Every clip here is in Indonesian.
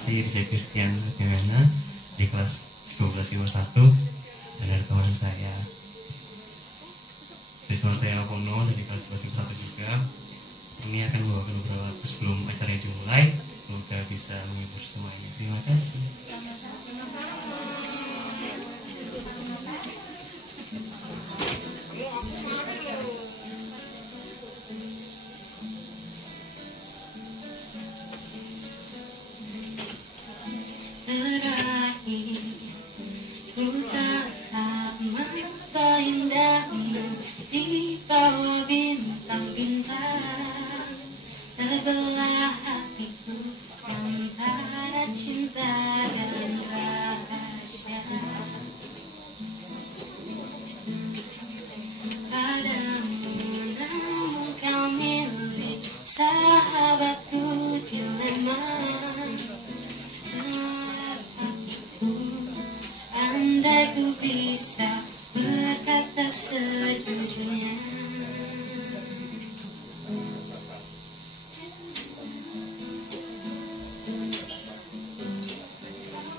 masih Rizal Christian Gimana di kelas 1251, dan ada teman saya Riswantea Pono dari kelas 1251 juga. Ini akan membawakan beberapa lagu sebelum acara dimulai. Semoga bisa menghibur semuanya. Terima kasih. Terakhir ku tatap mata indahmu di bawah bintang-bintang, terbelah hatiku antara cinta dan rahasia. Padamu namun kau milik sahabatku, dilema hatiku. Andai ku bisa berkata sejujurnya,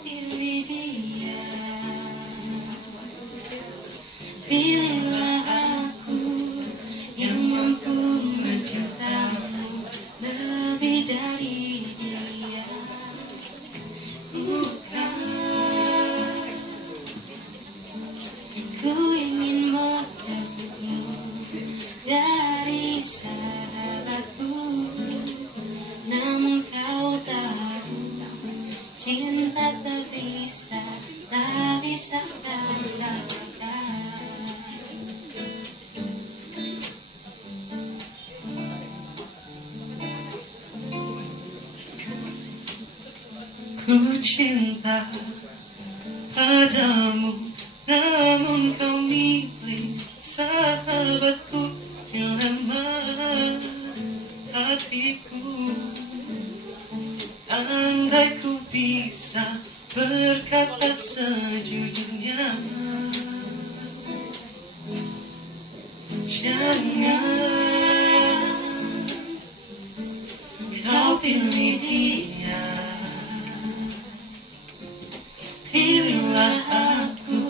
pilih dia, pilihlah aku yang mampu mencintamu lebih dari dia. Bukan ku ingin merebutmu dari sahabatku, namun kau tahu cinta tak bisa kau salahkan. Ku cinta padamu, namun kau milik sahabatku, dilema hatiku. Andai ku bisa berkata sejujurnya, jangan kau pilih dia, pilihlah aku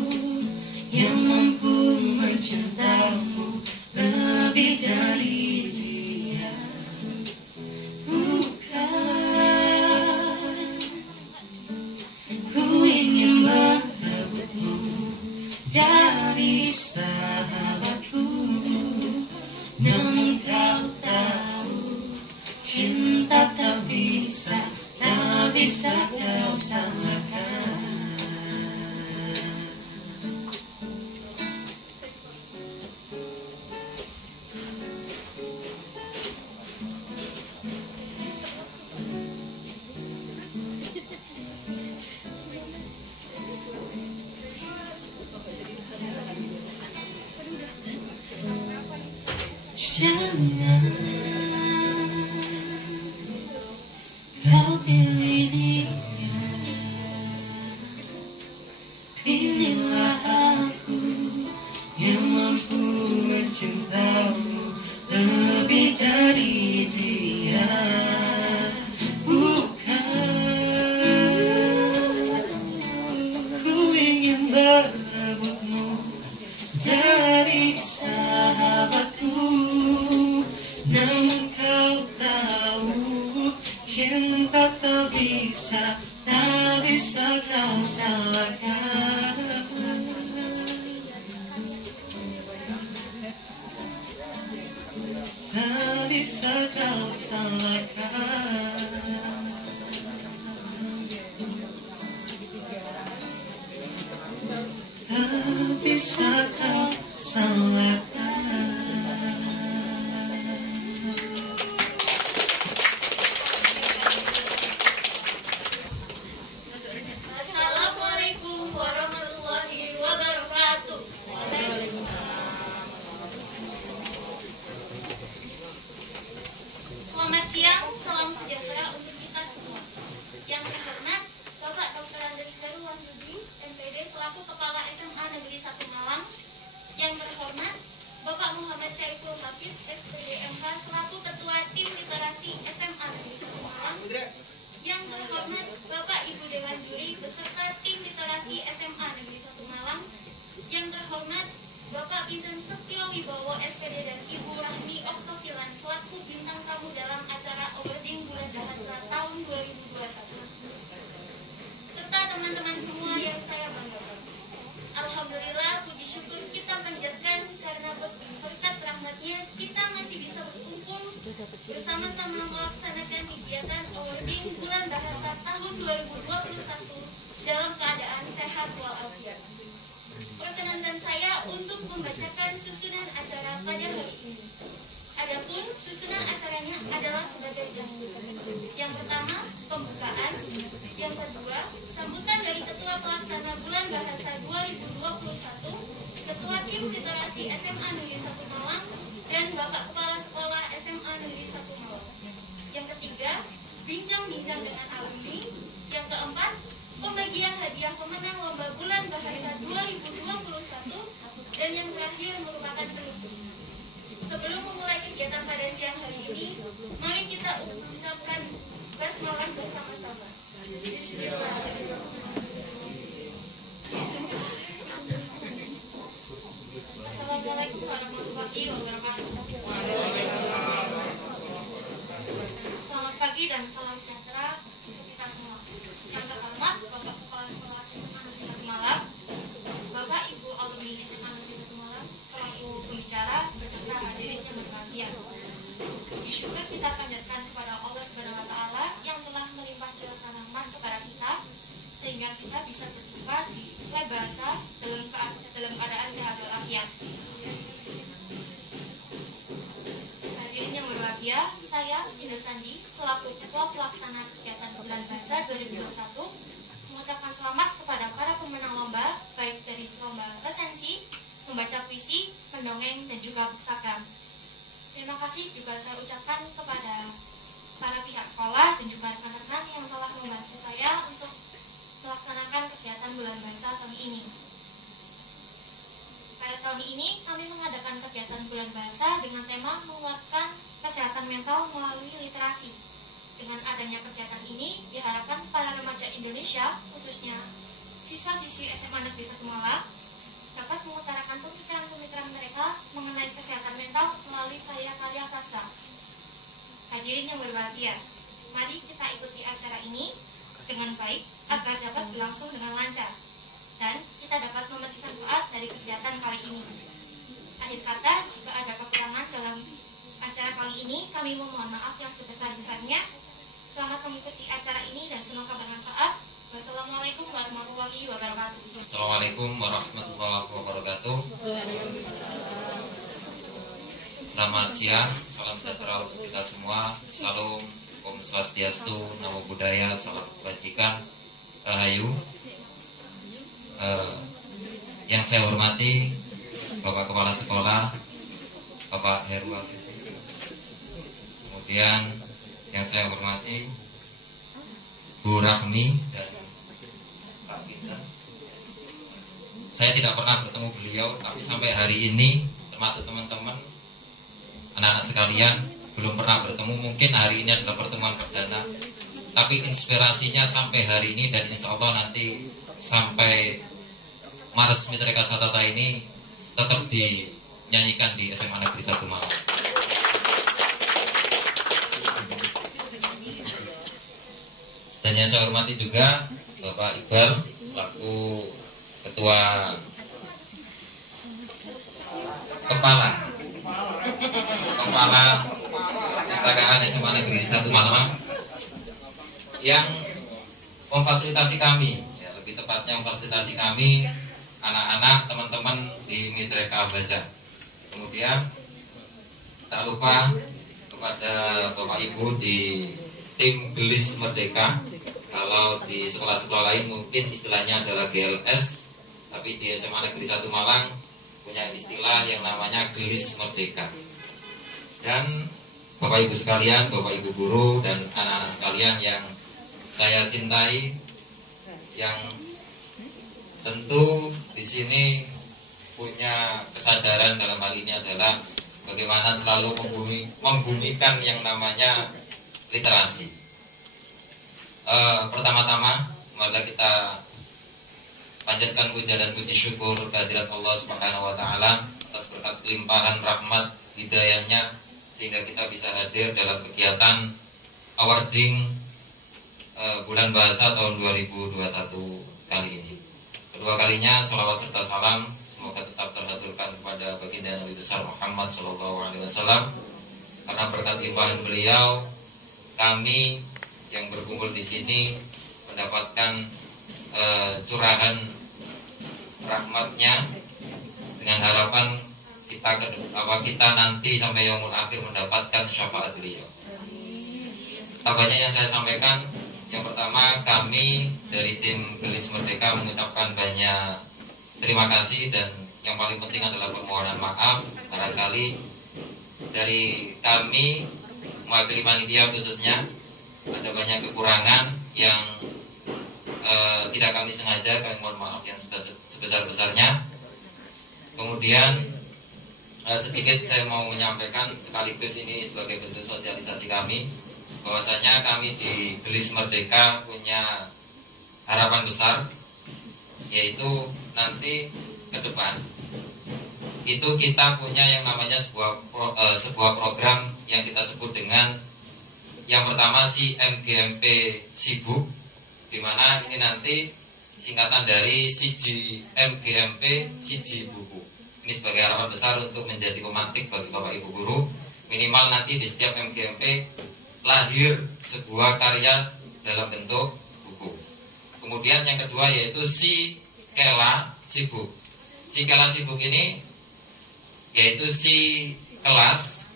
yang mampu mencintamu lebih dari dia. Bukan ku ingin merebutmu dari sahabatku, namun kau tahu cinta tak bisa kau salahkan. Jangan kau pilih dia, pilihlah aku yang mampu mencintamu lebih dari dia. Bukan ku ingin merebutmu dari sahabatku, namun kau tahu cinta tak bisa kau salahkan. Tak bisa kau salahkan. Tak bisa kau salahkan. Assalamualaikum warahmatullahi wabarakatuh. Selamat siang, salam sejahtera untuk kita semua. Yang terhormat Bapak Dr. Andes Heru Wahyudi, MPD selaku Kepala SMA Negeri 1 Malang. Yang terhormat Bapak Muhammad Syaiful Hafid, SPDMH selaku Ketua Tim Literasi SMA Negeri 1 Malang. Yang terhormat Bapak Fatih dan Setio Wibowo SPD dan Ibu Rahmi Oktovilan selaku bintang tamu dalam acara Awarding Bulan Bahasa tahun 2021. Serta teman-teman semua yang saya banggakan. Alhamdulillah, puji syukur kita panjatkan karena berkat rahmatnya kita masih bisa berkumpul bersama-sama melaksanakan kegiatan Awarding Bulan Bahasa tahun 2021 dalam keadaan sehat walafiat. Perkenankan saya untuk membacakan susunan acara pada hari ini. Adapun susunan acaranya adalah sebagai berikut. Yang pertama, pembukaan. Yang kedua, sambutan dari Ketua Pelaksana Bulan Bahasa 2021, Ketua Tim Literasi SMA Negeri 1 Malang, dan Bapak Kepala Sekolah SMA Negeri 1 Malang. Yang ketiga, bincang-bincang dengan alumni. Yang keempat, pembagian hadiah pemenang Lomba Bulan Bahasa 2021, dan yang terakhir merupakan penutup. Sebelum memulai kegiatan pada siang hari ini, mari kita ucapkan basmalah bersama-sama. Assalamualaikum warahmatullahi wabarakatuh. Selamat pagi dan salam sejahtera untuk kita semua. Yang terhormat Bapak Kepala Sekolah SMA Negeri 1 Malang, Bapak Ibu alumni SMA Negeri 1 Malang, selaku pembicara beserta hadirin yang berbahagia. Puji syukur kita panjatkan kepada Allah Subhanahu wa taala yang telah melimpah curahkan rahmat kepada kita sehingga kita bisa berjumpa di Bulan Bahasa dalam keadaan sehat walafiat. Hadirin yang berbahagia, saya Indo Sandi selaku Ketua Pelaksana Kegiatan Bulan Bahasa 2021 mengucapkan selamat kepada para pemenang lomba, baik dari lomba resensi, membaca puisi, mendongeng, dan juga pustaka. Terima kasih juga saya ucapkan kepada para pihak sekolah dan juga rekan-rekan yang telah membantu saya untuk melaksanakan kegiatan Bulan Bahasa tahun ini. Pada tahun ini kami mengadakan kegiatan Bulan Bahasa dengan tema menguatkan kesehatan mental melalui literasi. Dengan adanya kegiatan ini diharapkan para remaja Indonesia, khususnya siswa-siswi SMA Negeri 1 Malang, dapat mengutarakan pemikiran-pemikiran mereka mengenai kesehatan mental melalui karya-karya sastra. Hadirin yang berbahagia, mari kita ikuti acara ini dengan baik agar dapat berlangsung dengan lancar dan kita dapat memetik manfaat dari kegiatan kali ini. Akhir kata, jika ada kekurangan dalam acara kali ini, kami memohon maaf yang sebesar-besarnya. Selamat mengikuti acara ini dan semoga bermanfaat. Wassalamualaikum warahmatullahi wabarakatuh. Assalamualaikum warahmatullahi wabarakatuh. Selamat siang, salam sejahtera untuk kita semua. Salam, Om Swastiastu, Namo Buddhaya, salam kebajikan, Rahayu. Yang saya hormati Bapak Kepala Sekolah, Bapak Heru. Kemudian yang saya hormati Bu Rahmi dan Kak Bintan. Saya tidak pernah bertemu beliau, tapi sampai hari ini termasuk teman-teman anak-anak sekalian belum pernah bertemu. Mungkin hari ini adalah pertemuan perdana, tapi inspirasinya sampai hari ini dan insya Allah nanti sampai Mars Mitra Kasatata ini tetap dinyanyikan di SMA Negeri 1 Malang. Dan yang saya hormati juga Bapak Iqbal selaku Ketua Kepala Perpustakaan SMA Negeri 1 Malang yang memfasilitasi kami, ya, lebih tepatnya memfasilitasi kami anak-anak teman-teman di Mitreka Baca. Kemudian tak lupa kepada Bapak Ibu di tim Gelis Merdeka. Kalau di sekolah-sekolah lain mungkin istilahnya adalah GLS, tapi di SMA Negeri 1 Malang punya istilah yang namanya Gelis Merdeka. Dan Bapak Ibu sekalian, Bapak Ibu guru dan anak-anak sekalian yang saya cintai, yang tentu di sini punya kesadaran dalam hal ini adalah bagaimana selalu membumikan yang namanya literasi. Pertama-tama mari kita panjatkan puja dan puji syukur kehadirat Allah Subhanahu wa taala atas atas berkat limpahan rahmat hidayahnya sehingga kita bisa hadir dalam kegiatan awarding bulan bahasa tahun 2021 kali ini. Kedua kalinya sholawat serta salam semoga tetap terhaturkan kepada baginda Nabi besar Muhammad SAW, karena berkat limpahan beliau kami yang berkumpul di sini mendapatkan curahan rahmatnya, dengan harapan kita nanti sampai yaumul akhir mendapatkan syafaat beliau. Banyak yang saya sampaikan. Yang pertama, kami dari tim Gelis Merdeka mengucapkan banyak terima kasih, dan yang paling penting adalah permohonan maaf barangkali dari kami mewakili panitia khususnya ada banyak kekurangan yang tidak kami sengaja, kami mohon maaf yang sebesar-besarnya. Kemudian sedikit saya mau menyampaikan sekaligus ini sebagai bentuk sosialisasi kami, bahwasanya kami di Gelis Merdeka punya harapan besar, yaitu nanti ke depan itu kita punya yang namanya sebuah program yang kita sebut dengan yang pertama MGMP Sibuk, di mana ini nanti singkatan dari siji MGMP siji buku. Ini sebagai harapan besar untuk menjadi pemantik bagi Bapak Ibu guru, minimal nanti di setiap MGMP lahir sebuah karya dalam bentuk buku. Kemudian yang kedua yaitu Kela Sibuk. Kela Sibuk ini yaitu kelas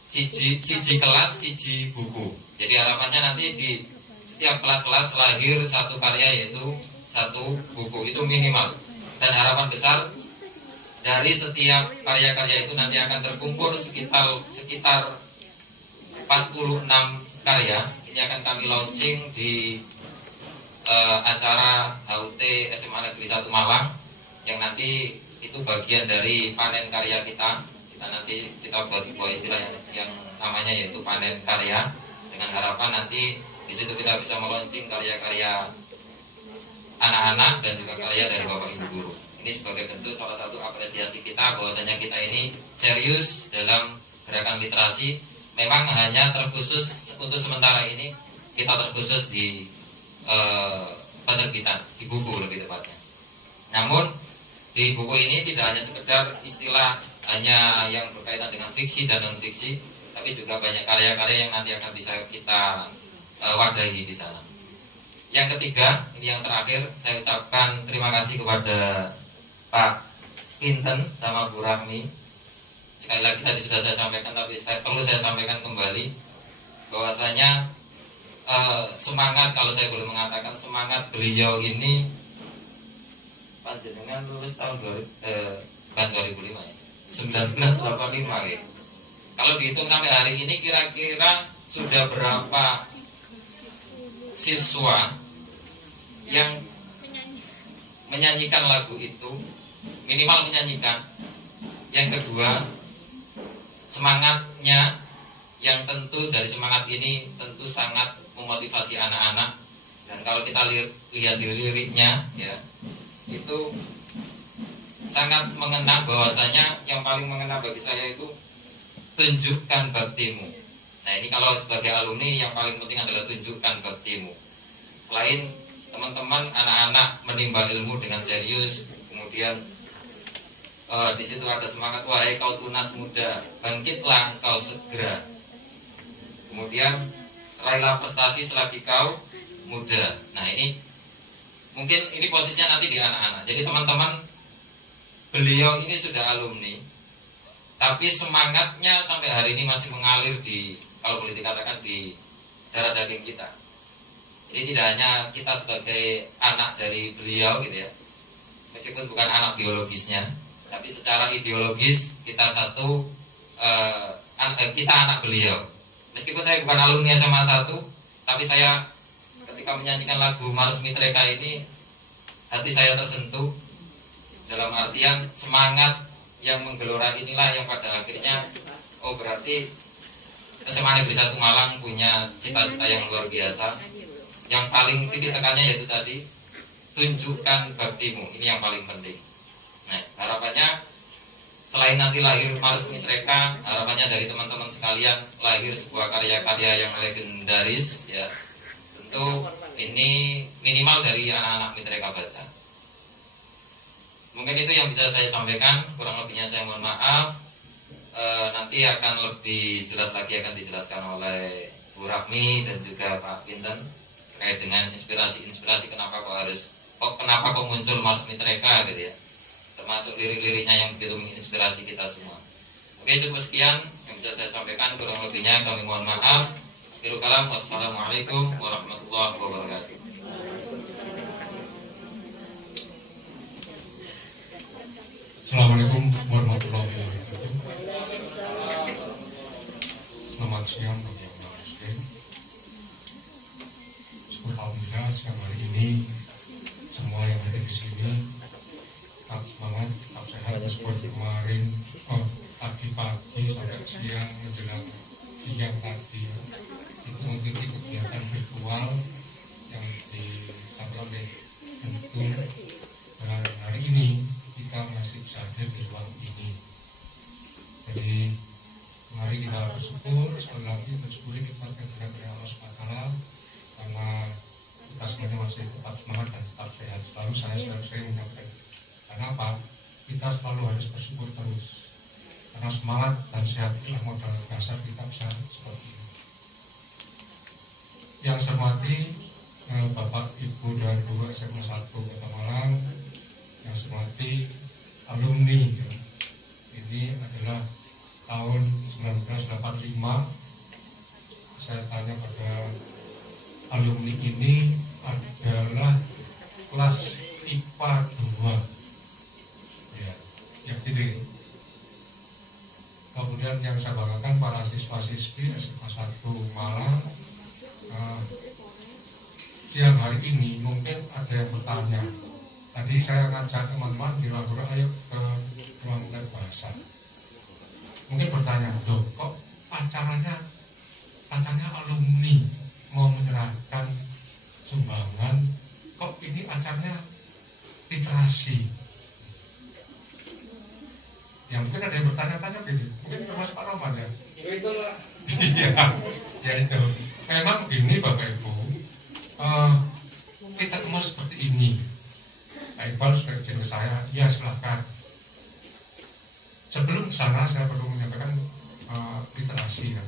siji kelas siji buku. Jadi harapannya nanti di setiap kelas-kelas lahir satu karya yaitu satu buku, itu minimal. Dan harapan besar dari setiap karya-karya itu nanti akan terkumpul sekitar 46 karya. Ini akan kami launching di acara HUT SMA Negeri 1 Malang, yang nanti itu bagian dari panen karya kita. Kita buat sebuah istilah yang namanya yaitu panen karya, dengan harapan nanti di situ kita bisa meluncing karya-karya anak-anak dan juga karya dari Bapak Ibu guru. Ini sebagai bentuk salah satu apresiasi kita bahwasanya kita ini serius dalam gerakan literasi. Memang hanya terkhusus untuk sementara ini kita terkhusus di penerbitan, di buku lebih tepatnya. Namun di buku ini tidak hanya sekedar istilah hanya yang berkaitan dengan fiksi dan non fiksi, tapi juga banyak karya-karya yang nanti akan bisa kita wadahi di sana. Yang ketiga, ini yang terakhir, saya ucapkan terima kasih kepada Pak Pinten sama Bu Rahmi. Sekali lagi tadi sudah saya sampaikan, tapi perlu saya sampaikan kembali bahwasanya semangat, kalau saya boleh mengatakan semangat beliau ini, panjenengan lulus tahun 2005 ya, 1985 ya. Kalau dihitung sampai hari ini kira-kira sudah berapa siswa yang menyanyikan lagu itu, minimal menyanyikan. Yang kedua, semangatnya yang tentu dari semangat ini tentu sangat memotivasi anak-anak. Dan kalau kita lihat di liriknya ya, itu sangat mengena, bahwasanya yang paling mengena bagi saya itu tunjukkan baktimu. Nah ini kalau sebagai alumni yang paling penting adalah tunjukkan baktimu. Selain teman-teman anak-anak menimba ilmu dengan serius, kemudian di situ ada semangat, wahai kau tunas muda, bangkitlah engkau segera. Kemudian raihlah prestasi selagi kau muda. Nah ini mungkin ini posisinya nanti di anak-anak. Jadi teman-teman, beliau ini sudah alumni, tapi semangatnya sampai hari ini masih mengalir di, kalau boleh dikatakan, di darah daging kita. Jadi tidak hanya kita sebagai anak dari beliau gitu ya, meskipun bukan anak biologisnya, tapi secara ideologis kita kita anak beliau. Meskipun saya bukan alumni SMA 1, tapi saya ketika menyanyikan lagu Mars Mitreka ini, hati saya tersentuh. Dalam artian semangat yang menggelora inilah yang pada akhirnya, oh berarti SMA Negeri 1 Malang punya cita-cita yang luar biasa. Yang paling titik tekannya yaitu tadi, tunjukkan baktimu. Ini yang paling penting. Nah harapannya selain nanti lahir Mars Mitreka, harapannya dari teman-teman sekalian lahir sebuah karya-karya yang legendaris ya. Tentu ini minimal dari anak-anak Mitreka baca. Mungkin itu yang bisa saya sampaikan, kurang lebihnya saya mohon maaf. Nanti akan lebih jelas lagi akan dijelaskan oleh Bu Rahmi dan juga Pak Pinten terkait dengan inspirasi kenapa kok muncul Mars Mitreka gitu ya, termasuk lirik-liriknya yang begitu menginspirasi kita semua. Oke, itu sekian yang bisa saya sampaikan, kurang lebihnya kami mohon maaf. Akhirul kalam, wassalamualaikum warahmatullahi wabarakatuh. Assalamualaikum warahmatullahi wabarakatuh. Selamat siang bagi yang muslim. Alhamdulillah siang hari ini semua yang ada di sini tetap semangat, tetap sehat. Seperti kemarin tadi pagi sampai siang menjelang siang tadi itu mengikuti kegiatan virtual yang disampaikan oleh Tentu, dan hari ini kita masih bisa hadir di ruang ini. Jadi mari kita bersyukur, sekali lagi bersyukur kita kepada Allah SWT karena kita semuanya masih tetap semangat dan tetap sehat. Selalu saya menyampaikan, karena apa? Kita selalu harus bersyukur terus, karena semangat dan sehat itulah modal dasar kita bisa seperti ini. Yang saya hormati Bapak, Ibu dan Guru SMA 1 Kota Malang, yang saya hormati alumni ya. Ini adalah tahun 1985. Saya tanya pada alumni ini adalah kelas IPA 2 ya, yang gitu. Kemudian yang saya banggakan para siswa-siswi SMA 1 Malang. Siang hari ini mungkin ada yang bertanya. Tadi saya ngajak teman-teman di ruang guru, ayo ke ruang lab bahasa. Mungkin bertanya, loh kok acaranya katanya alumni mau menyerahkan sumbangan, kok ini acaranya literasi? Ya mungkin ada yang bertanya-tanya gitu. Mungkin termasuk Pak Roman ya? Itu lah. Iya, ya itu. Memang gini Bapak Ibu, kita kemas seperti ini. Pak Iqbal sudah izin ke saya, ya silahkan. Sebelum sana saya perlu menyampaikan literasi ya.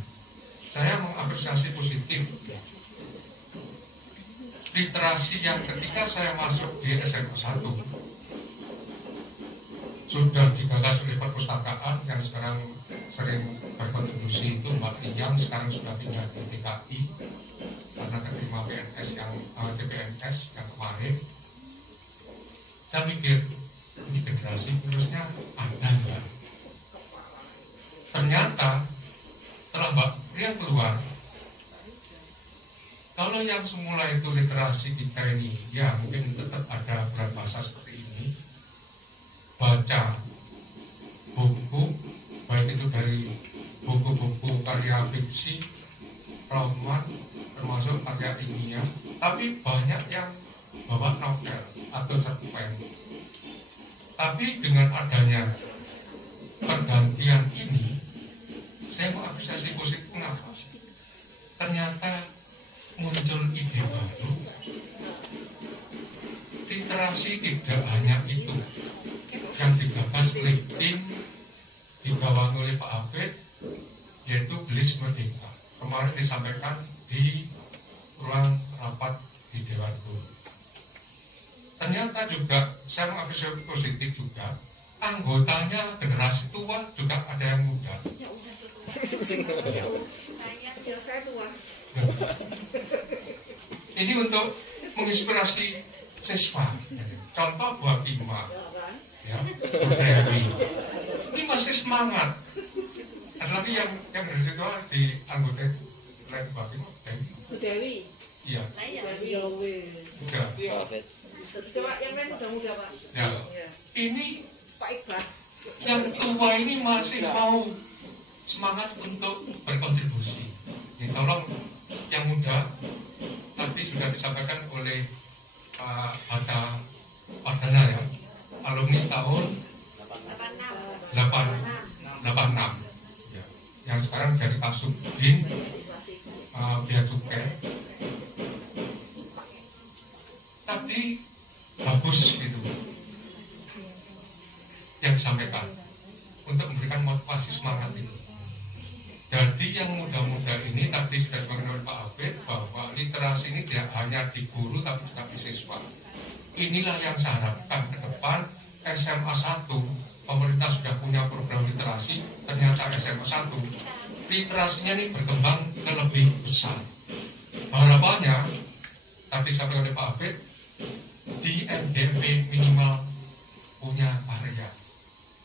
Saya mengapresiasi positif literasi yang ketika saya masuk di SMA 1 sudah digagas oleh perpustakaan yang sekarang sering berkontribusi itu Mbak Tiang, sekarang sudah pindah ke DKI karena keterima PNS yang CPNS yang kemarin. Saya pikir ini generasi terusnya ada enggak? Ternyata setelah Mbak Ria keluar, kalau yang semula itu literasi kita ini ya mungkin tetap ada berat bahasa seperti ini, baca buku baik itu dari buku-buku karya fiksi, roman, termasuk karya ilmiah, tapi banyak yang bawa novel atau cerpen. Tapi dengan adanya pergantian ini, saya mengapresiasi positif. Kenapa? Ternyata muncul ide baru. Literasi tidak hanya itu yang digagas oleh tim digawangi oleh Pak Abed, yaitu Gelis Merdeka. Kemarin disampaikan di ruang rapat di Dewan Guru. Ternyata juga saya mengapresiasi positif juga, anggotanya generasi tua juga ada yang muda. Saya tua. Ini untuk menginspirasi siswa. Contoh buah Bima, ya, Dewi. Ini masih semangat. Ada lagi yang dari situ di anggota lain buah Bima, Dewi. Iya. Dewi. Udah. Coba yang lain udah muda Pak. Ya. Ini Pak Iqbal. yang tua ini masih mau semangat untuk berkontribusi. Ya, tolong yang muda, tadi sudah disampaikan oleh Pak Hatta Pardana ya, alumni tahun 86 sekarang jadi Kasubdin Bea Cukai. Tadi bagus gitu yang disampaikan untuk memberikan motivasi semangat itu. Jadi yang muda-muda ini tadi sudah disampaikan oleh Pak Abid bahwa literasi ini tidak hanya di guru tapi juga di siswa. Inilah yang saya harapkan ke depan SMA 1 pemerintah sudah punya program literasi, ternyata SMA 1 literasinya ini berkembang ke lebih besar. Harapannya tadi disampaikan oleh Pak Abid di MDMP minimal punya karya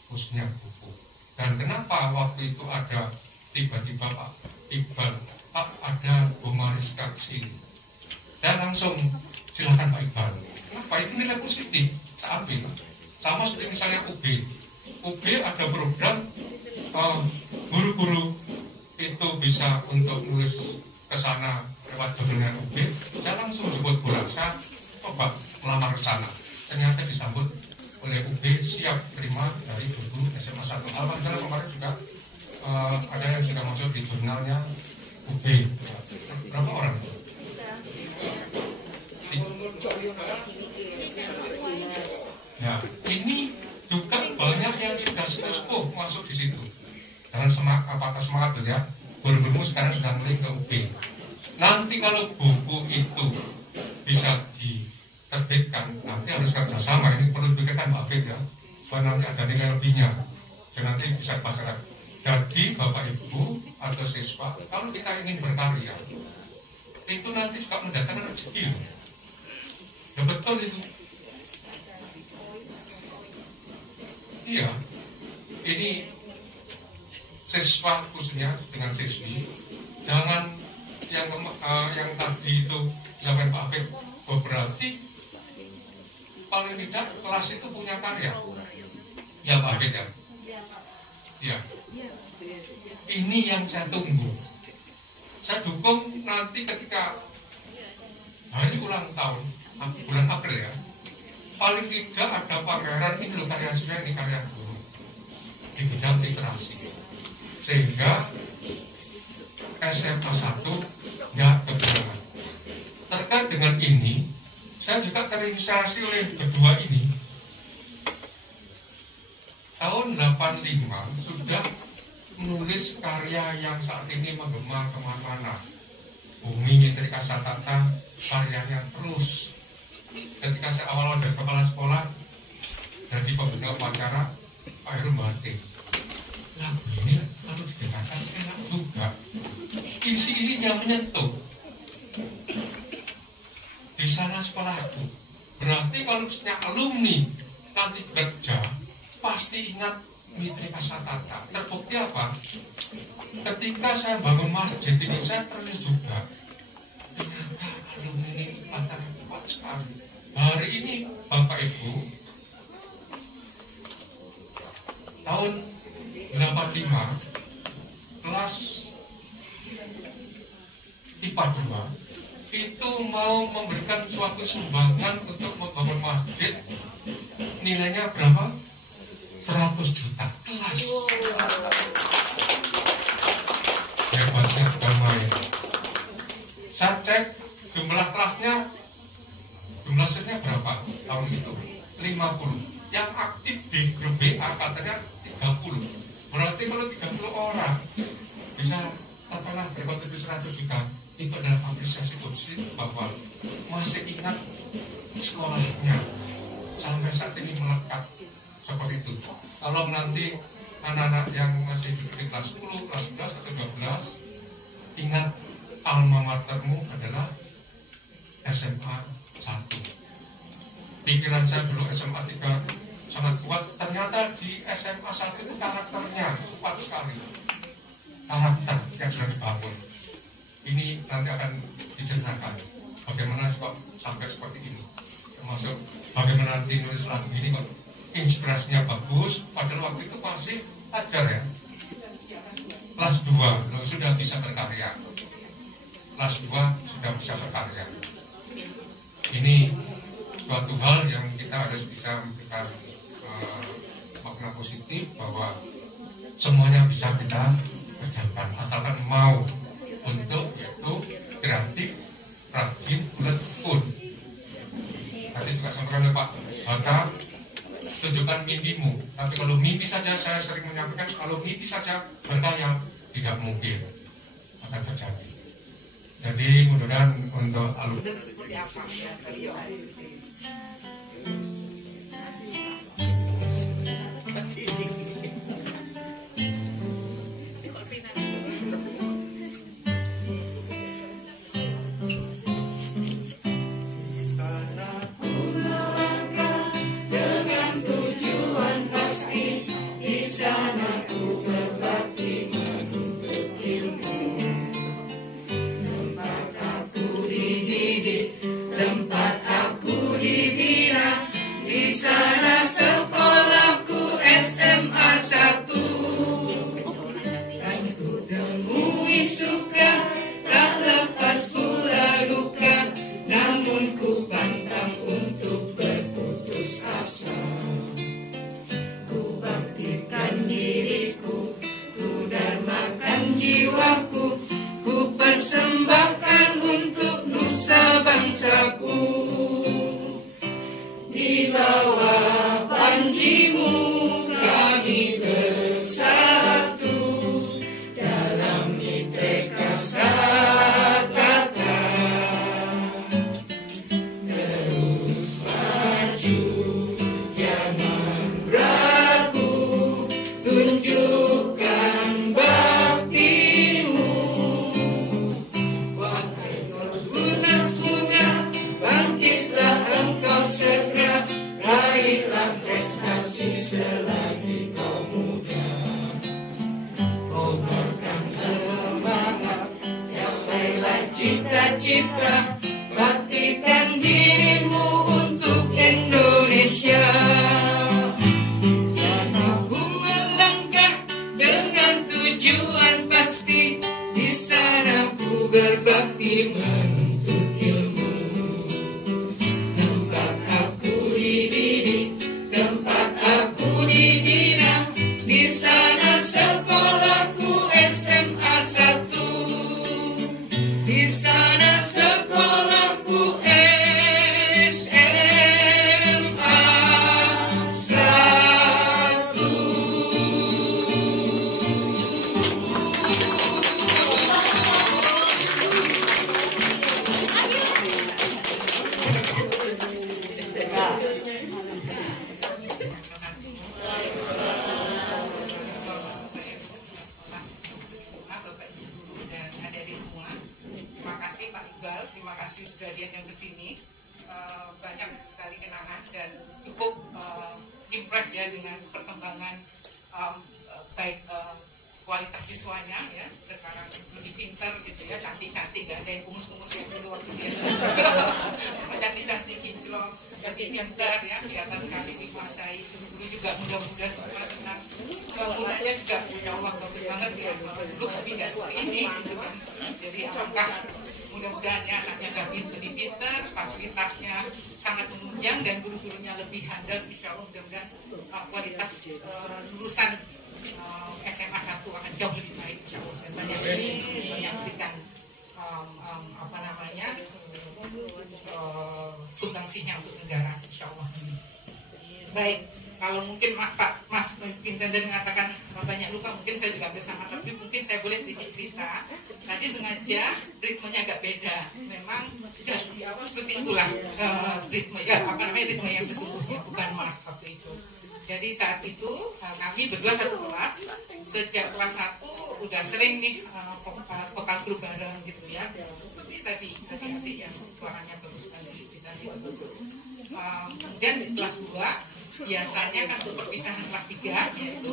khususnya buku. Dan kenapa waktu itu ada tiba-tiba Pak Iqbal, Pak ada Bomaris Kaksi, saya langsung silakan Pak Iqbal. Kenapa? Itu nilai positif saya ambil. Sama seperti misalnya UB ada program guru-guru itu bisa untuk nulis ke sana lewat jaringan UB. Saya langsung jemput bola, saya coba melamar ke sana. Ternyata disambut oleh UB, siap terima dari guru SMA 1. Alhamdulillah kemarin juga ada yang sudah masuk di jurnalnya UB. Berapa orang? Ya, ini juga banyak yang sudah sepuh masuk di situ. Jangan semangat ya. Guru-guru sekarang sudah mulai ke UB. Nanti kalau buku itu bisa diterbitkan, nanti harus kerjasama. Ini perlu dipikirkan Pak Fit ya, supaya nanti ada nilai lebihnya. Dan nanti bisa pasarkan. Jadi Bapak Ibu atau siswa, kalau kita ingin berkarya, itu nanti juga mendatangkan rezeki. Ya betul itu. Iya, ini siswa khususnya dengan siswi, jangan yang tadi itu sampai Pak Afif, berarti paling tidak kelas itu punya karya. Ya Pak Afif ya. Ya. Ini yang saya tunggu. Saya dukung nanti ketika hari ulang tahun bulan April ya, paling tidak ada pameran ini loh karya siswa, ini karya guru di bidang literasi, sehingga SMA 1 nggak kekurangan. Terkait dengan ini, saya juga terinspirasi oleh berdua ini. Tahun 85 sudah menulis karya yang saat ini menggema kemana-mana. Bumi Mitri Kasatata, karyanya terus. Ketika saya awal dari kepala sekolah, jadi pembina upacara, Pak Heru Mbati. Lagu ini kalau didengarkan enak juga. Isi-isinya menyentuh. Di sana sekolahku. Berarti kalau misalnya alumni nanti kerja, pasti ingat Mitri Kasatata. Terbukti apa? Ketika saya bangun masjid ini, saya terus juga. Ternyata alumni ini latarnya kuat sekali. Hari ini Bapak Ibu, tahun 85 kelas IPA 2 itu mau memberikan suatu sumbangan untuk membangun masjid, nilainya berapa? 100 juta kelas. Hebatnya bukan main. Saya cek jumlah kelasnya, jumlah siswanya berapa tahun itu? 50. Yang aktif di grup BA katanya 30. Berarti kalau 30 orang bisa katakanlah berkontribusi 100 juta, itu adalah apresiasi positif bahwa masih ingat sekolahnya sampai saat ini melekat seperti itu. Kalau nanti anak-anak yang masih duduk di kelas 10, kelas 11 atau 12, ingat alma matermu adalah SMA 1. Pikiran saya dulu SMA 3 sangat kuat, ternyata di SMA 1 itu karakternya kuat sekali. Karakter yang sudah dibangun. Ini nanti akan diceritakan bagaimana sampai seperti ini. Termasuk bagaimana nanti nulis lagu ini, inspirasinya bagus, padahal waktu itu masih ajar ya. Kelas 2 loh, sudah bisa berkarya. Kelas 2 sudah bisa berkarya. Ini suatu hal yang kita harus bisa memberikan makna positif bahwa semuanya bisa kita kerjakan asalkan mau untuk yaitu kreatif, rajin, tekun. Tadi juga sampaikan oleh Pak Baka, tunjukkan mimpimu. Tapi kalau mimpi saja, saya sering menyampaikan, kalau mimpi saja berkah yang tidak mungkin akan terjadi. Jadi mudah-mudahan untuk alumni seperti apa ya Rio? Sana sekolahku SMA 1, dan ku temui suka, tak lepas pula luka, namun ku pantang untuk berputus asa. Ku baktikan diriku, ku dharmakan jiwaku, ku persembahkan untuk nusa bangsaku. Di bawah panjimu kami bersatu dalam Mitra Kasataka. Terus maju, jangan ragu, tunjukkan baktimu. Wahai tunas muda, bangkitlah engkau segera, raihlah prestasi selagi kau muda. Kobarkan semangat, capailah cita-cita, baktikan dirimu untuk Indonesia. Aku melangkah dengan tujuan pasti, di sana ku berbakti menuntut ilmu. Tempat aku dididik, tempat aku dibina, di sana sekolahku SMA 1, di sana sekolahku SMA 1. Dan adik-adik semua, terima kasih Pak Iqbal, terima kasih sudah diundang ke sini. Banyak sekali kenangan dan cukup impress ya dengan perkembangan baik kualitas siswanya ya, sekarang lebih pintar gitu ya, cantik-cantik, gak ada yang kumus-kumus yang dulu waktu dia semua cantik-cantik, kinclong, lebih pintar ya, di atas sekali dikuasai. Dulu juga muda-muda semua senang, bangunannya juga punya Allah bagus banget ya, dulu tapi nggak seperti ini gitu kan. Jadi alangkah mudah-mudahan ya anaknya lebih pintar, fasilitasnya sangat menunjang dan guru-gurunya lebih handal. Insya Allah mudah-mudahan kualitas lulusan SMA 1 akan jauh lebih baik insya Allah, dan banyak berikan sumbangsinya untuk negara insya Allah. Baik, kalau mungkin Pak Mas Intenden mengatakan banyak lupa, mungkin saya juga bersama, tapi mungkin saya boleh sedikit cerita. Tadi sengaja ritmenya agak beda, memang jadi seperti itulah ritme yang sesungguhnya, bukan Mas waktu itu. Jadi saat itu kami berdua satu kelas, sejak kelas 1 udah sering nih vokal grup bareng gitu ya. Seperti tadi adik-adik yang suaranya bagus sekali tadi. Kemudian di kelas 2 biasanya kan untuk perpisahan kelas 3 yaitu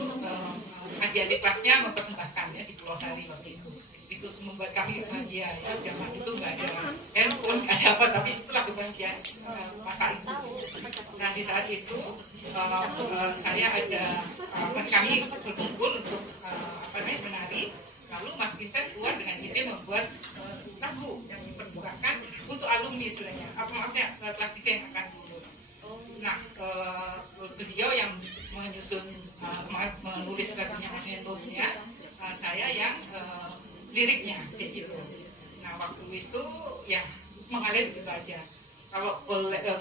adik-adik kelasnya mempersembahkan ya di Pulau Sari waktu itu. Itu membuat kami bahagia ya, zaman itu nggak ada handphone, nggak ada apa, tapi itulah kebahagiaan masa itu. Nah di saat itu saya ada kami berkumpul untuk menari, lalu Mas Binten keluar dengan ide membuat lagu yang dipersembahkan untuk alumni istilahnya, apa maksudnya kelas 3 yang akan lulus. Nah beliau yang menyusun menulis lagunya, maksudnya notesnya, saya yang liriknya kayak gitu. Nah waktu itu ya mengalir gitu aja.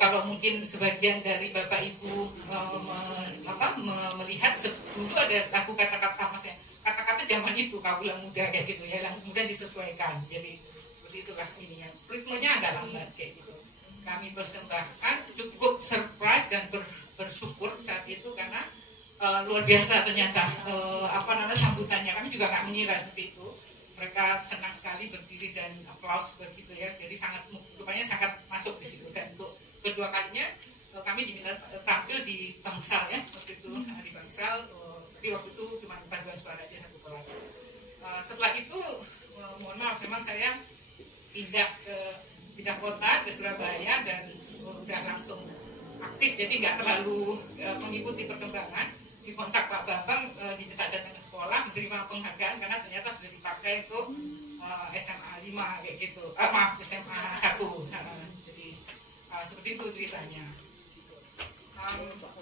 Kalau mungkin sebagian dari Bapak Ibu melihat dulu ada lagu kata-kata maksudnya kata-kata zaman itu kaula muda kayak gitu ya, yang kemudian disesuaikan. Jadi seperti itulah ini ya. Ritmenya agak lambat kayak gitu. Kami persembahkan cukup surprise dan bersyukur saat itu karena luar biasa ternyata sambutannya. Kami juga nggak mengira seperti itu. Mereka senang sekali berdiri dan aplaus begitu ya. Jadi rupanya sangat masuk di situ. Dan untuk kedua kalinya kami diminta tampil di Bangsal ya, waktu itu di Bangsal. Tapi waktu itu cuma paduan suara aja satu kelas. Setelah itu mohon maaf, memang saya pindah kota ke Surabaya dan udah langsung aktif. Jadi nggak terlalu mengikuti perkembangan. Dikontak Pak Bambang, diminta datang ke sekolah, menerima penghargaan karena ternyata sudah dipakai untuk SMA 5 kayak gitu. SMA 1. Jadi seperti itu ceritanya.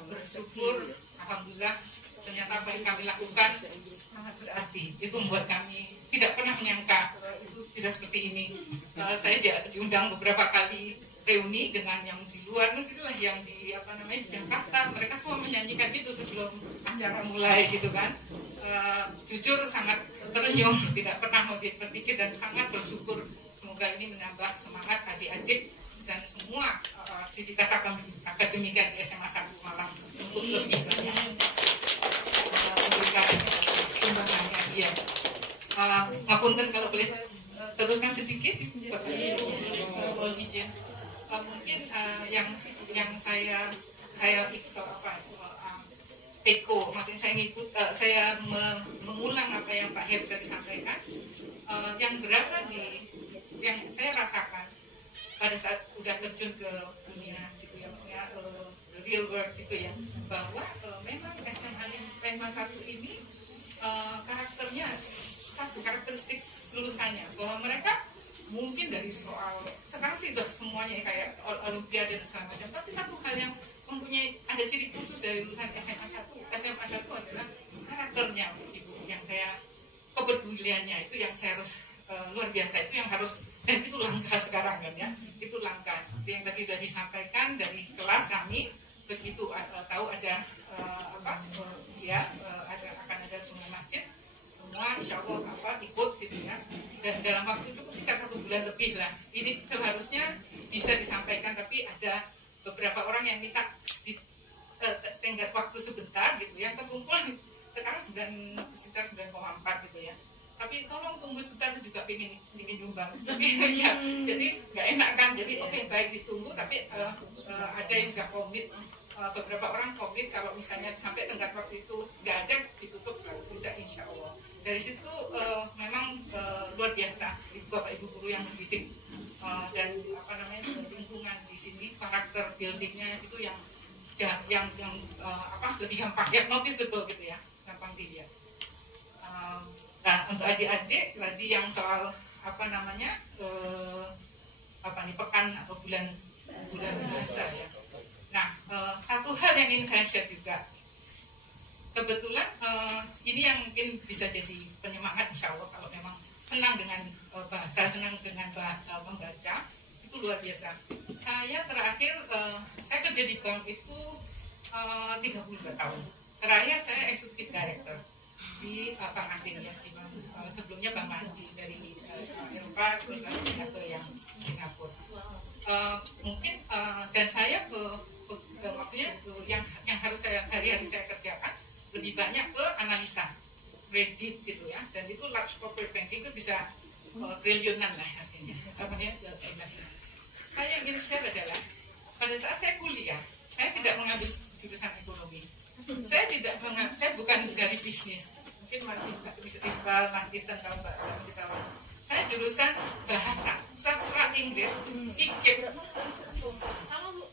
Bersyukur, alhamdulillah ternyata apa yang kami lakukan sangat berarti. Itu membuat kami tidak pernah menyangka itu bisa seperti ini. Saya diundang beberapa kali reuni dengan yang di luar negeri lah, yang di di Jakarta. Mereka semua menyanyikan itu sebelum acara mulai gitu kan. Jujur sangat terenyuh, tidak pernah berpikir dan sangat bersyukur. Semoga ini menambah semangat adik-adik dan semua sivitas akademika di SMA 1 Malang untuk lebih banyak memberikan sumbangannya. Iya. Ngapunten kalau boleh teruskan sedikit, Bapak izin. Mungkin yang saya teko, maksudnya saya saya mengulang apa yang Pak Hep tadi sampaikan, yang berasa yang saya rasakan pada saat udah terjun ke dunia gitu ya, maksudnya the real world gitu ya, bahwa memang SMA 1 ini karakternya satu karakteristik lulusannya, bahwa mereka mungkin dari soal sekarang sih udah semuanya kayak olimpiade dan segala macam, tapi satu hal yang mempunyai ada ciri khusus dari lulusan SMA 1 adalah karakternya, Ibu, yang saya kepeduliannya itu yang saya harus luar biasa, itu yang harus, dan itu langka sekarang kan ya, itu langka seperti yang tadi sudah disampaikan dari kelas kami. Begitu tahu ada akan ada sungai masjid, semua insya Allah ikut gitu ya, dan dalam waktu cukup singkat 1 bulan lebih lah. Ini seharusnya bisa disampaikan, tapi ada beberapa orang yang minta tenggat waktu sebentar gitu ya. Terkumpul sekarang sekitar 9,4 gitu ya. Tapi tolong tunggu sebentar, saya juga ingin sedikit nyumbang. Ya, jadi nggak enak kan. Jadi oke, baik ditunggu, tapi ada yang nggak komit. Beberapa orang komit kalau misalnya sampai tenggat waktu itu nggak ada, ditutup bisa insya Allah. Dari situ memang luar biasa Bapak Ibu guru yang mendidik dan lingkungan di sini, karakter buildingnya itu yang lebih gampang ya, noticeable gitu ya, gampang dilihat. Nah untuk adik-adik tadi yang soal pekan atau bulan bahasa ya. Nah satu hal yang ingin saya share juga, kebetulan ini yang mungkin bisa jadi penyemangat insya Allah kalau memang senang dengan bahasa, senang dengan membaca, itu luar biasa. Saya terakhir saya kerja di bank itu 32 tahun. Terakhir saya executive director di bank asing ya, di bank, sebelumnya bank mandi dari Eropa, terus lalu ke yang Singapura. Mungkin dan saya maksudnya yang harus sehari-hari saya kerjakan lebih banyak ke analisa kredit gitu ya, dan itu large corporate banking itu bisa triliunan lah artinya. Saya ingin share adalah pada saat saya kuliah, saya tidak mengambil jurusan ekonomi. Saya bukan dari bisnis. Mungkin masih bisa Mas Dinten tahu Mbak, kita tahu. Saya jurusan bahasa, sastra Inggris, IKIP. Sama Bu.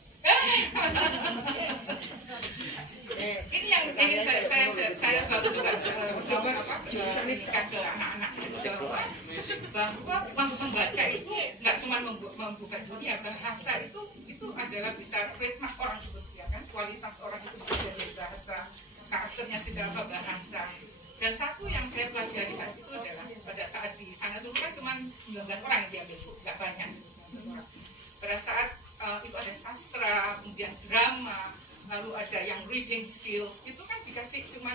Ini yang ingin saya selalu juga mengingatkan ke anak-anak bahwa membaca itu nggak cuma membuka dunia, bahasa itu adalah bisa trademark orang sebetulnya kan, kualitas orang itu bisa jadi bahasa, karakternya tidak apa bahasa. Dan satu yang saya pelajari saat itu adalah pada saat di sana dulu kan cuma 19 orang yang diambil, Bu, nggak banyak, 19 orang. Pada saat itu ada sastra, kemudian drama, lalu ada yang reading skills, itu kan dikasih cuma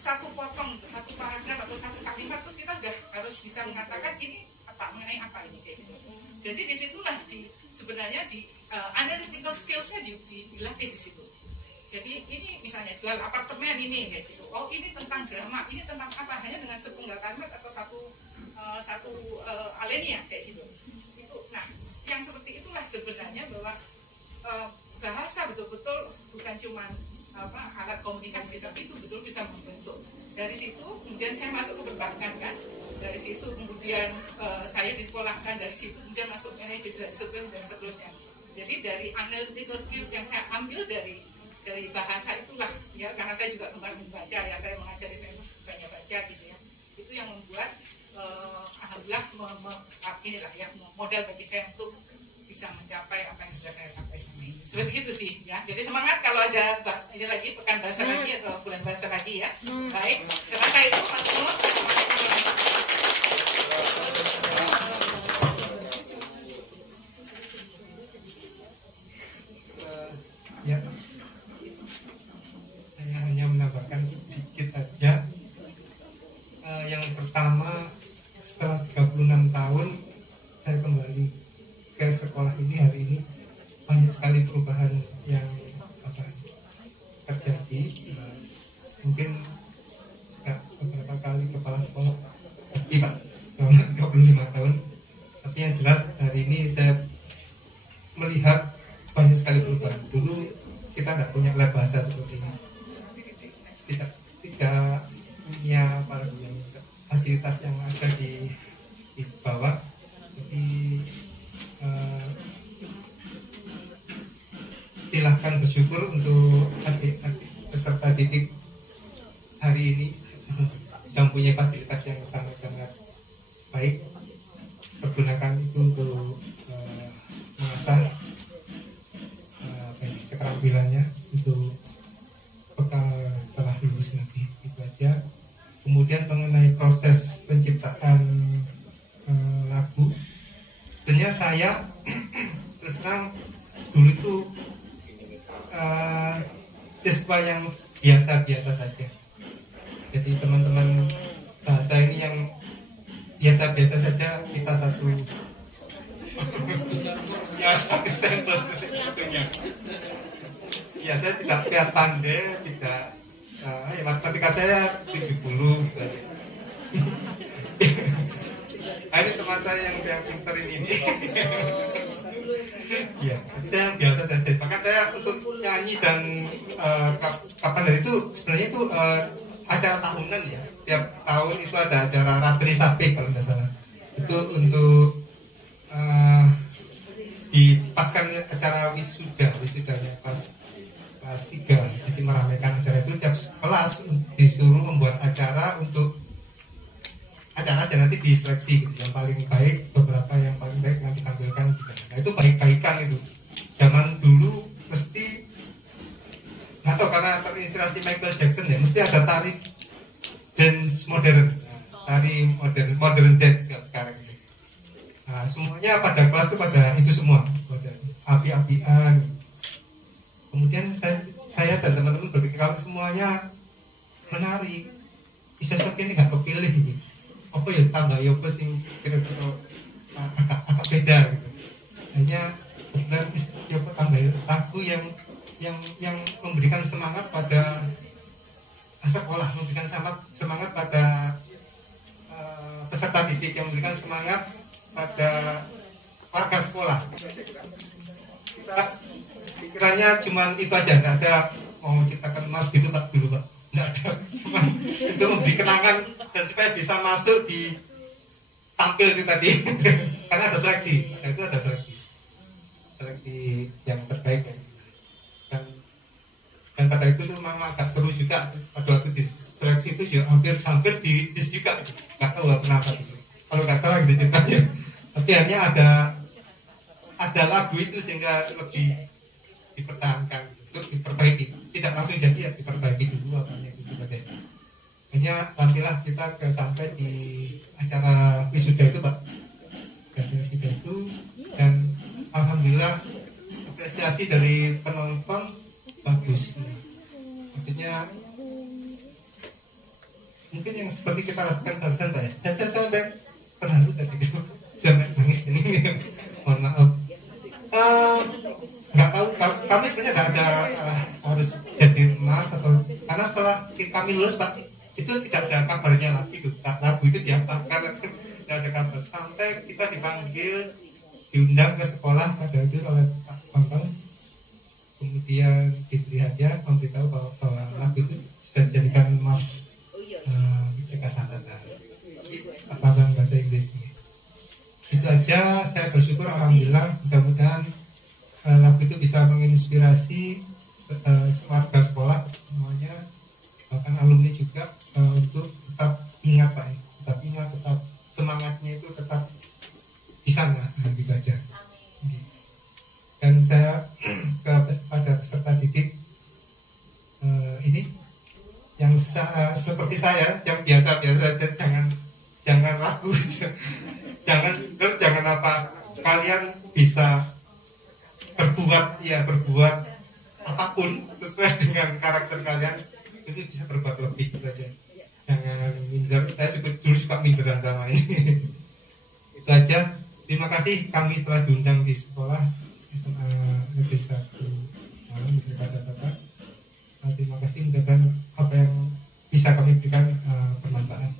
satu potong, satu paragraf atau satu kalimat, terus kita udah harus bisa mengatakan ini apa, mengenai apa ini kayak gitu. Jadi disitulah sebenarnya di analytical skillsnya dilatih di situ. Jadi ini misalnya jual apartemen ini kayak gitu. Oh ini tentang drama, ini tentang apa? Hanya dengan sepenggal kalimat atau satu alinea kayak gitu. Itu, nah yang seperti itulah sebenarnya bahwa bahasa betul-betul bukan cuma alat komunikasi, tapi itu betul bisa membentuk. Dari situ kemudian saya masuk ke perbankan kan. Dari situ kemudian saya disekolahkan, dari situ kemudian masuk manajemen dan seterusnya. Jadi dari analytical skills yang saya ambil dari bahasa itulah ya, karena saya juga gemar membaca ya, saya mengajari saya banyak baca gitu ya, itu yang membuat alhamdulillah inilah ya modal bagi saya untuk bisa mencapai apa yang sudah saya sampai selama ini. Seperti itu sih ya. Jadi semangat kalau ada ini lagi pekan bahasa lagi atau bulan bahasa lagi ya. Baik, selesai itu ya. Saya hanya menambahkan sedikit aja. Yang pertama, setelah 36 tahun saya kembali ke sekolah ini hari ini, banyak sekali perubahan yang terjadi. Mungkin beberapa kali kepala sekolah tapi Pak selama 35 tahun, tapi yang jelas hari ini saya melihat banyak sekali perubahan. Dulu kita tidak punya lab bahasa seperti ini, tidak punya fasilitas yang ada di bawah. Jadi silahkan bersyukur untuk adik-adik peserta didik hari ini yang punya fasilitas yang sangat-sangat baik. Pergunakan itu untuk mengasah keterampilannya untuk bekal setelah lulus nanti. Itu aja. Kemudian mengenai proses penciptaan lagu, sebenarnya saya terus terang dulu itu siswa yang biasa-biasa saja. Jadi teman-teman bahasa ini yang biasa-biasa saja, kita satu ya satu sampel sebetulnya. Ya saya tidak pandai, tidak ya matematika saya 70 gitu aja. Ini teman saya yang pinter ini. Ya, saya yang biasa saja. Bahkan saya untuk nyanyi dan kapan dari itu sebenarnya itu acara tahunan ya. Tiap tahun itu ada acara Ratri Sapi kalau tidak salah. Itu untuk di paskan acara wisudanya pas kelas 3. Jadi meramaikan acara itu, tiap kelas disuruh membuat acara untuk acara aja nanti diseleksi gitu. Yang paling baik, beberapa yang paling baik nanti tampilkan di sana. Nah itu baik-baikan itu. Zaman dulu mesti nggak tahu karena terinspirasi Michael Jackson ya, mesti ada tari dance modern, tari modern dance sekarang ini. Nah semuanya pada kelas itu pada itu semua, pada api-apian. Kemudian saya dan teman-teman berpikir kalau semuanya menari, bisa ini nggak kepilih gitu. Apa ya tambah ya apa sih kira-kira agak beda gitu. Hanya benar ya apa tambah lagu yang memberikan semangat pada sekolah, memberikan semangat pada peserta didik, yang memberikan semangat pada warga sekolah. Kita pikirannya cuma itu aja, nggak ada mau menciptakan emas gitu Pak dulu Pak, nggak ada, cuma itu memberi kenangan dan supaya bisa masuk di tampil itu tadi. Karena ada seleksi, nah, itu ada seleksi yang terbaik ya. Dan pada itu tuh memang agak seru juga. Pada waktu di seleksi itu juga hampir di dis juga, nggak tahu kenapa gitu. Kalau nggak salah gitu ceritanya. Tapi hanya ada lagu itu sehingga lebih dipertahankan, untuk diperbaiki. Tidak langsung jadi ya diperbaiki dulu apanya gitu saja. hanya tampillah kita sampai di acara wisuda itu Pak, wisuda itu, dan alhamdulillah apresiasi dari penonton bagus, maksudnya mungkin yang seperti kita rasakan barusan Pak ya, saya sampai terharu tadi itu sampai nangis ini mohon maaf. Nggak tahu, kami sebenarnya nggak ada harus jadi mas atau, karena setelah kami lulus Pak itu tidak ada kabarnya lagi tuh, lagu itu diapakan, tidak ada kabar sampai kita dipanggil, diundang ke sekolah pada itu oleh Pak Bambang, kemudian diberi hadiah, memberitahu bahwa lagu itu sudah dijadikan mas IPK Santata, Pak Bambang bahasa Inggris. Itu aja, saya bersyukur alhamdulillah, mudah-mudahan lagu itu bisa menginspirasi warga sekolah semuanya, bahkan alumni juga, untuk tetap ingat Pak, tetap ingat, tetap semangatnya itu tetap di sana, gitu aja. Dan saya kepada peserta didik ini yang seperti saya, yang biasa-biasa aja, jangan ragu, jangan apa, kalian bisa berbuat apapun sesuai dengan karakter kalian, itu bisa berbuat lebih, gitu aja. Jangan minder, saya dulu suka minderan sama ini. Itu aja. Terima kasih, kami setelah diundang di sekolah SMA Negeri 1 Malang, IPK Santata. Terima kasih, mudah-mudahan apa yang bisa kami berikan bermanfaat.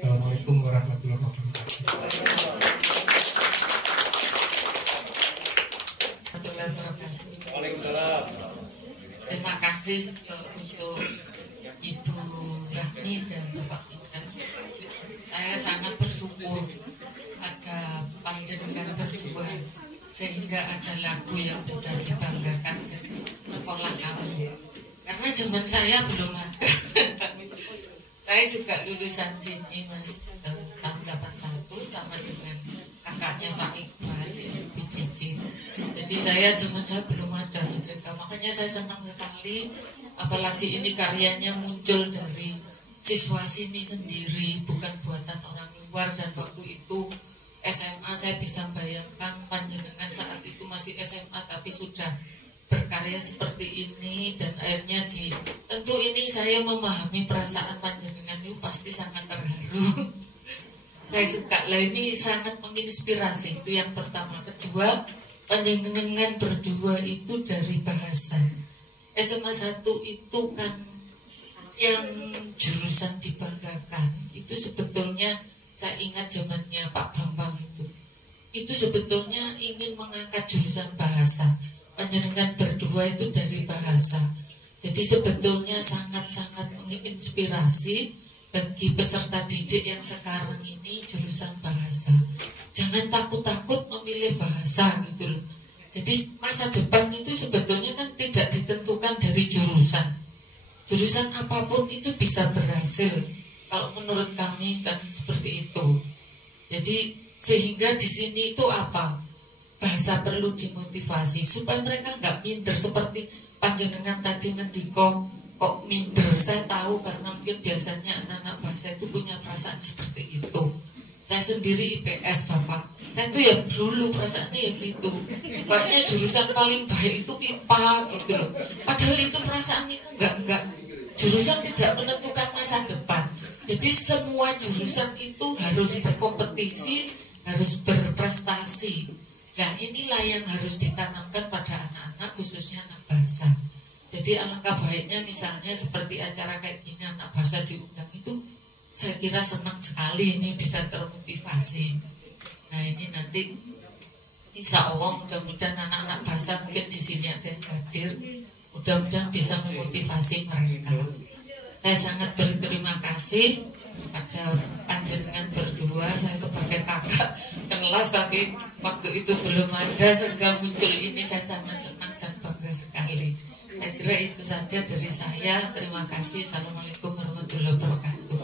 Assalamualaikum warahmatullahi wabarakatuh. Terima kasih untuk Ibu Rahmi dan Bapak Intan. Saya sangat bersyukur ada panjenengan berdua, sehingga ada lagu yang bisa dibanggakan dari sekolah kami. Karena zaman saya belum ada. Saya juga lulusan sini Mas, tahun 81 sama dengan kakaknya Pak Iqbal, BCC. Jadi saya belum ada mereka. Makanya saya senang sekali, apalagi ini karyanya muncul dari siswa sini sendiri, bukan buatan orang luar. Dan waktu itu SMA, saya bisa bayangkan panjenengan saat itu masih SMA tapi sudah berkarya seperti ini, dan akhirnya tentu ini saya memahami perasaan panjenengan itu pasti sangat terharu. Saya suka lah, ini sangat menginspirasi, itu yang pertama. Kedua, panjenengan berdua itu dari bahasa SMA 1 itu kan yang jurusan dibanggakan itu sebetulnya, saya ingat zamannya Pak Bambang itu sebetulnya ingin mengangkat jurusan bahasa. Panjenengan berdua itu dari bahasa, jadi sebetulnya sangat-sangat menginspirasi bagi peserta didik yang sekarang ini jurusan bahasa. Jangan takut-takut memilih bahasa gitu loh. Jadi masa depan itu sebetulnya kan tidak ditentukan dari jurusan. Jurusan apapun itu bisa berhasil. Kalau menurut kami kan seperti itu. Jadi sehingga di sini itu apa? Bahasa perlu dimotivasi supaya mereka nggak minder seperti panjenengan tadi ngendiko kok minder. Saya tahu karena mungkin biasanya anak-anak bahasa itu punya perasaan seperti itu. Saya sendiri IPS Bapak, saya tuh ya dulu perasaannya ya gitu, kayaknya jurusan paling baik itu IPA gitu loh. Padahal itu perasaan itu enggak, jurusan tidak menentukan masa depan. Jadi semua jurusan itu harus berkompetisi, harus berprestasi. Nah inilah yang harus ditanamkan pada anak-anak, khususnya anak bahasa. Jadi alangkah baiknya misalnya seperti acara kayak gini, anak bahasa diundang itu, saya kira senang sekali ini bisa termotivasi. Nah ini nanti insya Allah mudah-mudahan anak-anak bahasa mungkin di sini ada yang hadir, mudah-mudahan bisa memotivasi mereka. Saya sangat berterima kasih pada panjenengan berdua. Saya sebagai kakak kelas tapi waktu itu belum ada, sehingga muncul ini saya sangat senang dan bangga sekali. Saya kira itu saja dari saya. Terima kasih. Assalamualaikum warahmatullahi wabarakatuh.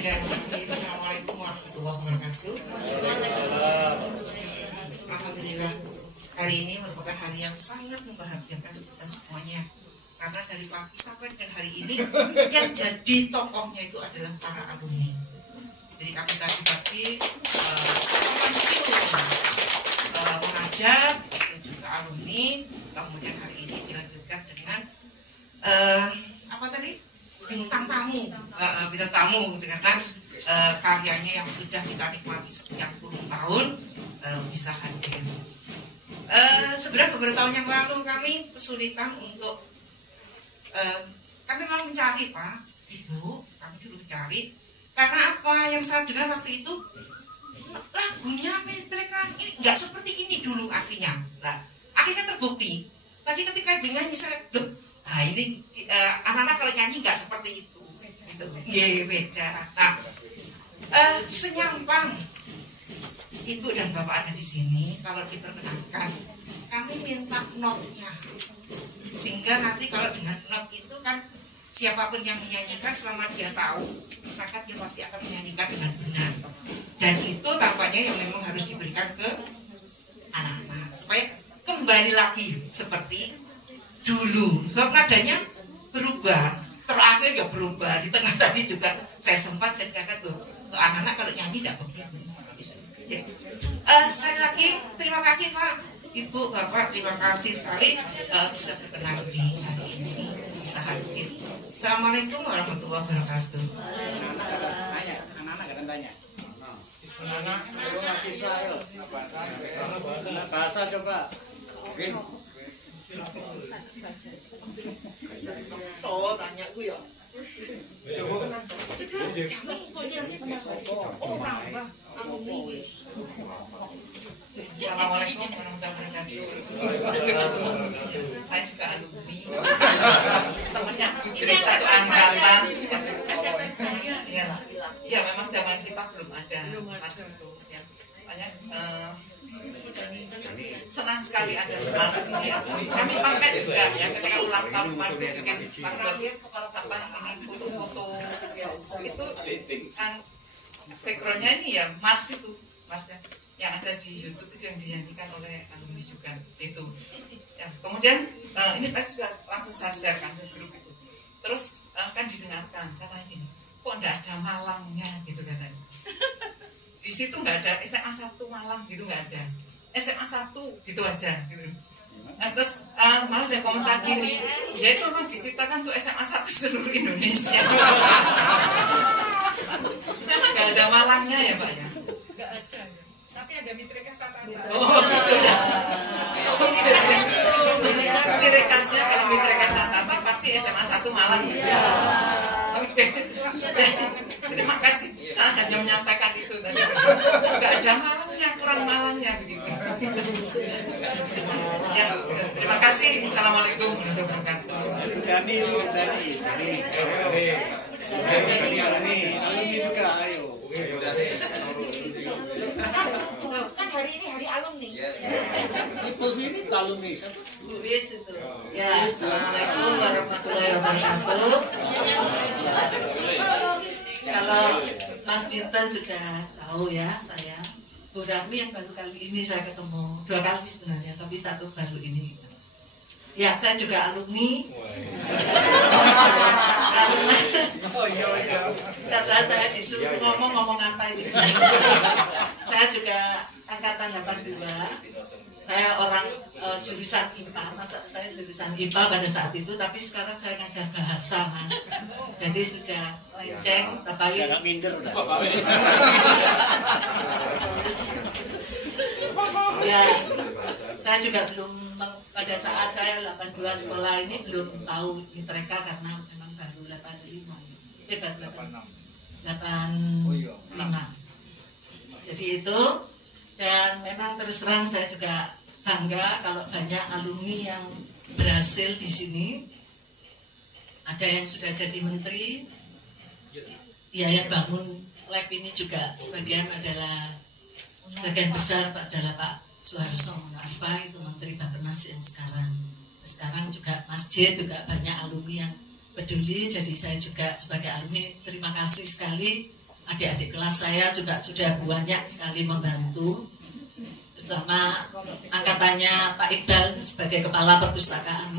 Bismillahirrahmanirrahim. Assalamualaikum warahmatullahi wabarakatuh. Alhamdulillah, hari ini merupakan hari yang sangat membahagiakan kita semuanya. Karena dari pagi sampai dengan hari ini yang jadi tokohnya itu adalah para alumni. Jadi kami tadi pagi mengajar dan juga alumni. Kemudian hari ini dilanjutkan dengan apa tadi? Bintang tamu karena karyanya yang sudah kita nikmati sekian puluh tahun bisa hadir. Sebenarnya beberapa tahun yang lalu kami kesulitan untuk kami mau mencari Pak, Ibu, kami dulu mencari karena apa yang saya dengar waktu itu lagunya Metrika ini nggak seperti ini dulu aslinya. Nah, akhirnya terbukti. Tadi ketika nyanyi saya nah ini anak-anak kalau nyanyi nggak seperti itu, gitu. Beda. Nah, senyampang Ibu dan Bapak ada di sini. Kalau diperkenankan, kami minta notnya, sehingga nanti kalau dengan not itu kan siapapun yang menyanyikan selama dia tahu, maka dia pasti akan menyanyikan dengan benar. Dan itu tampaknya yang memang harus diberikan ke anak-anak supaya kembali lagi seperti dulu, sebab nadanya berubah, terakhir ya berubah, di tengah tadi juga saya sempat saya katakan loh, anak-anak kalau nyanyi tidak begitu. Ya. Sekali lagi terima kasih Pak, Ibu, Bapak, terima kasih sekali bisa berkenan di hari ini, bisa hadir. Assalamualaikum warahmatullahi wabarakatuh. Anak-anak kadang tanya. Anak mahasiswa ayo. Bahasa coba. So tanya gue ya. Assalamualaikum warahmatullahi wabarakatuh. Saya juga alumni. Temennya Putri satu angkatan. Iya, memang zaman kita belum ada Mars itu. Ya. Banyak senang sekali ada Mars ini. Kami pakai juga ya ketika ulang tahun kemarin bikin apa ini foto-foto itu kan backgroundnya ini ya Mars itu Mars yang ada di YouTube itu yang dinyanyikan oleh alumni juga itu. Ya, kemudian ini tadi juga langsung saya sharekan ke grup itu. Terus kan didengarkan katanya ini kok enggak ada Malangnya gitu katanya. Di situ nggak ada SMA 1 Malang gitu, nggak ada SMA 1 gitu aja gitu. Nah, terus malah ada komentar gini, ya itu memang diciptakan untuk SMA 1 seluruh Indonesia. Memang nggak ada Malangnya ya Pak ya? Nggak ada, tapi ada Mitrika Satata. Oh gitu ya. Ciri khasnya kalau Mitrika Satata pasti SMA 1 Malang gitu. Oke. Terima kasih. Saya hanya menyampaikan itu tadi. Nggak ada Malangnya, kurang Malangnya begitu. Ya, terima kasih. Assalamualaikum warahmatullahi wabarakatuh. Dani alumni juga, ayo. Kan hari ini hari alumni. Ibu ini alumni. Bu Wis itu. Ya, assalamualaikum warahmatullahi wabarakatuh. Kalau Mas Bintan sudah tahu ya, saya Bu Rahmi yang baru kali ini saya ketemu 2 kali sebenarnya, tapi 1 baru ini. Ya, saya juga alumni. Kata saya disuruh ngomong apa ini. Saya juga angkatan 82. Saya orang jurusan IPA, masa saya jurusan IPA pada saat itu, tapi sekarang saya ngajar bahasa Mas. Jadi sudah lenceng, tapi agak minder udah. Ya, saya juga belum pada saat saya 82 sekolah ini belum tahu Mitrika karena memang baru 85. Baru 85. Jadi itu, dan memang terus terang saya juga bangga kalau banyak alumni yang berhasil di sini. Ada yang sudah jadi menteri, ya yang bangun lab ini juga sebagian besar adalah Pak Suharso Monoarfa, itu Menteri Bappenas yang sekarang juga masjid juga banyak alumni yang peduli. Jadi saya juga sebagai alumni terima kasih sekali adik-adik kelas saya juga sudah banyak sekali membantu, terutama angkatannya Pak Iqbal sebagai kepala perpustakaan.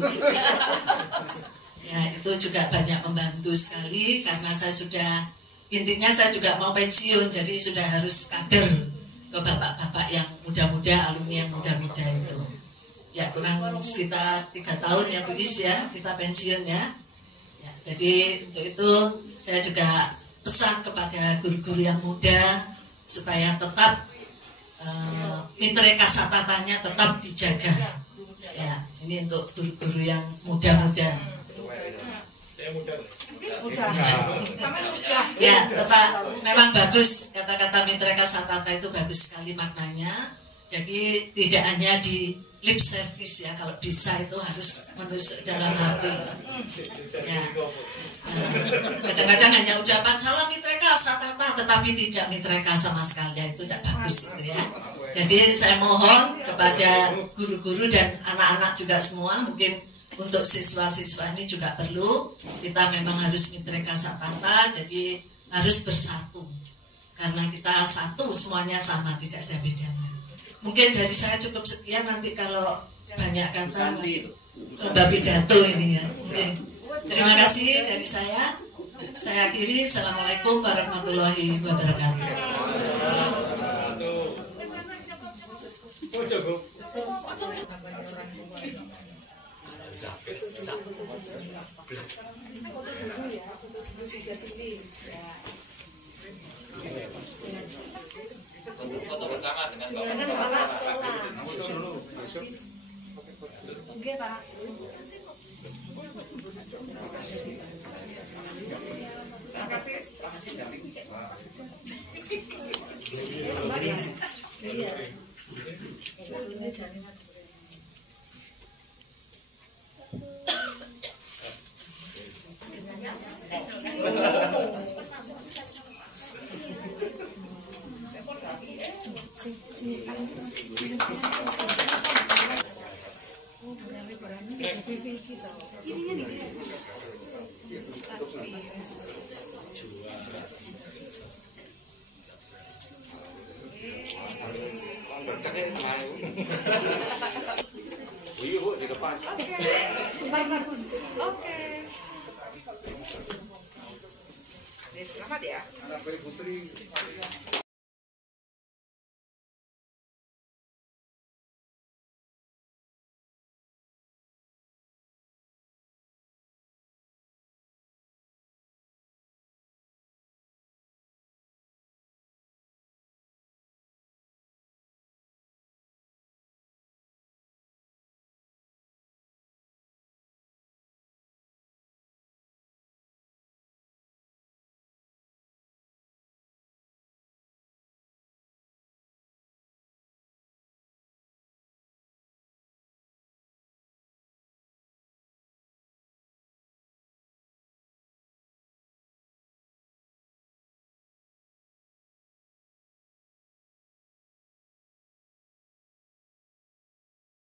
Ya, itu juga banyak membantu sekali karena saya sudah, intinya saya juga mau pensiun, jadi sudah harus kader ke bapak-bapak yang muda-muda, alumni yang muda-muda itu. Ya, kurang sekitar 3 tahun ya Bu Is ya, kita pensiun ya. Ya, jadi untuk itu saya juga pesan kepada guru-guru yang muda supaya tetap mitra kasatatanya tetap dijaga. Ya, ini untuk guru-guru yang muda-muda. Ya, tetap memang bagus kata-kata mitra kasatata itu bagus sekali maknanya. Jadi tidak hanya di lip service ya, kalau bisa itu harus menusuk dalam hati. Ya. Kadang-kadang hanya ucapan salam mitra kasatata tetapi tidak mitra sama sekali, itu tidak bagus itu ya. Jadi saya mohon kepada guru-guru dan anak-anak juga semua, mungkin untuk siswa-siswa ini juga perlu, kita memang harus mitra kasatata, jadi harus bersatu karena kita satu, semuanya sama, tidak ada bedanya. Mungkin dari saya cukup sekian, nanti kalau banyak kata Mbak pidato ini ya. Terima kasih dari saya akhiri. Assalamualaikum warahmatullahi wabarakatuh. Foto bersama dengan Bapak sekolah. Oke, Pak. Terima kasih. Oke. Selamat ya.